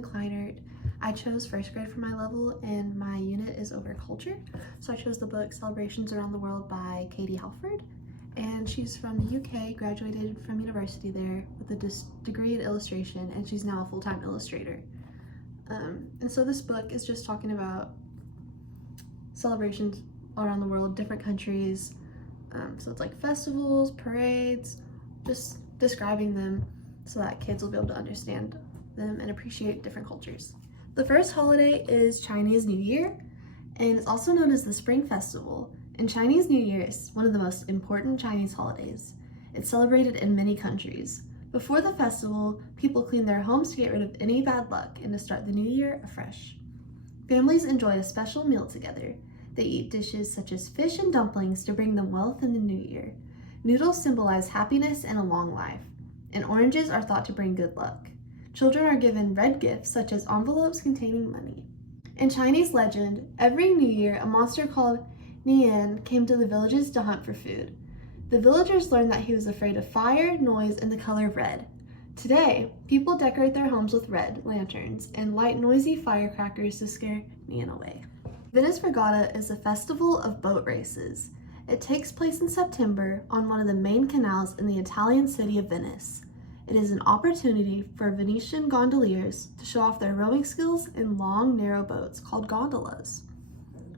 Madison Kleinert. I chose first grade for my level and my unit is over culture. So I chose the book Celebrations Around the World by Katie Halford. And she's from the UK, graduated from university there with a degree in illustration, and she's now a full-time illustrator. And so this book is just talking about celebrations around the world, different countries. So it's like festivals, parades, just describing them so that kids will be able to understand them and appreciate different cultures. The first holiday is Chinese New Year, and it's also known as the Spring Festival. And Chinese New Year is one of the most important Chinese holidays. It's celebrated in many countries. Before the festival, people clean their homes to get rid of any bad luck and to start the new year afresh. Families enjoy a special meal together. They eat dishes such as fish and dumplings to bring them wealth in the new year. Noodles symbolize happiness and a long life, and oranges are thought to bring good luck. Children are given red gifts such as envelopes containing money. In Chinese legend, every new year a monster called Nian came to the villages to hunt for food. The villagers learned that he was afraid of fire, noise, and the color red. Today, people decorate their homes with red lanterns and light noisy firecrackers to scare Nian away. Venice Regatta is a festival of boat races. It takes place in September on one of the main canals in the Italian city of Venice. It is an opportunity for Venetian gondoliers to show off their rowing skills in long, narrow boats called gondolas.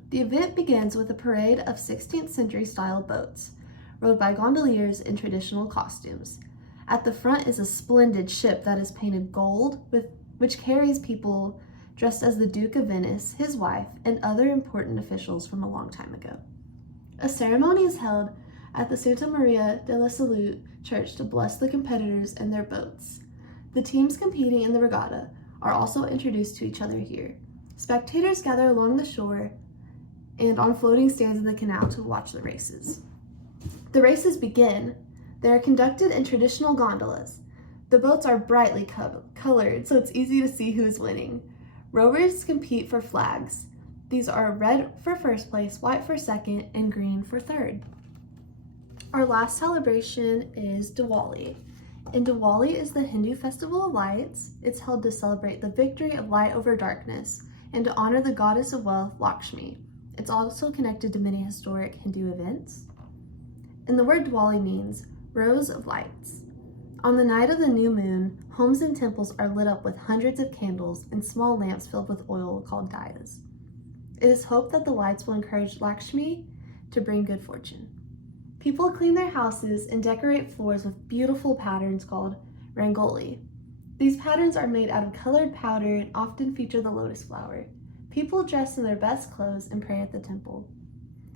The event begins with a parade of 16th century style boats, rowed by gondoliers in traditional costumes. At the front is a splendid ship that is painted gold, which carries people dressed as the Duke of Venice, his wife, and other important officials from a long time ago. A ceremony is held at the Santa Maria della Salute church to bless the competitors and their boats. The teams competing in the regatta are also introduced to each other here. Spectators gather along the shore and on floating stands in the canal to watch the races. The races begin. They are conducted in traditional gondolas. The boats are brightly colored, so it's easy to see who is winning. Rowers compete for flags. These are red for first place, white for second, and green for third. Our last celebration is Diwali. And Diwali is the Hindu festival of lights. It's held to celebrate the victory of light over darkness and to honor the goddess of wealth, Lakshmi. It's also connected to many historic Hindu events. And the word Diwali means rows of lights. On the night of the new moon, homes and temples are lit up with hundreds of candles and small lamps filled with oil called diyas. It is hoped that the lights will encourage Lakshmi to bring good fortune. People clean their houses and decorate floors with beautiful patterns called rangoli. These patterns are made out of colored powder and often feature the lotus flower. People dress in their best clothes and pray at the temple.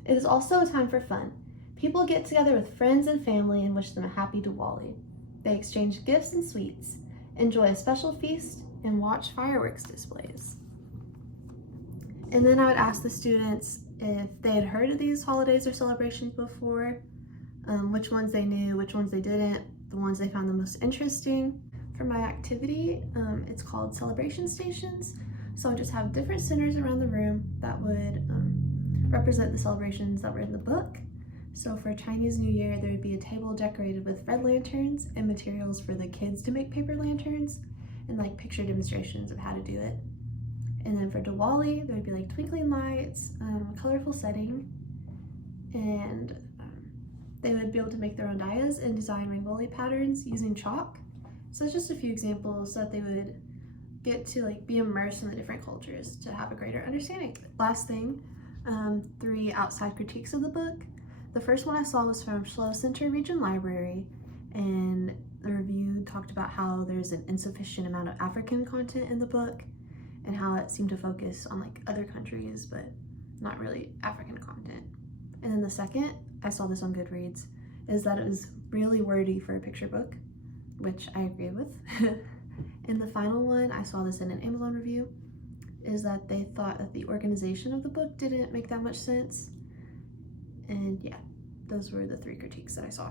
It is also a time for fun. People get together with friends and family and wish them a happy Diwali. They exchange gifts and sweets, enjoy a special feast, and watch fireworks displays. And then I would ask the students if they had heard of these holidays or celebrations before, which ones they knew, which ones they didn't, the ones they found the most interesting. For my activity, it's called Celebration Stations. So I just have different centers around the room that would represent the celebrations that were in the book. So for Chinese New Year, there would be a table decorated with red lanterns and materials for the kids to make paper lanterns and like picture demonstrations of how to do it. And then for Diwali, there would be like twinkling lights, a colorful setting, and they would be able to make their own diyas and design rangoli patterns using chalk. So that's just a few examples so that they would get to like be immersed in the different cultures to have a greater understanding. Last thing, 3 outside critiques of the book. The first one I saw was from Schloss Center Region Library, and the review talked about how there's an insufficient amount of African content in the book and how it seemed to focus on like other countries but not really African content. And then the second, I saw this on Goodreads, is that it was really wordy for a picture book, which I agree with. And the final one, I saw this in an Amazon review, is that they thought that the organization of the book didn't make that much sense. And yeah, those were the 3 critiques that I saw.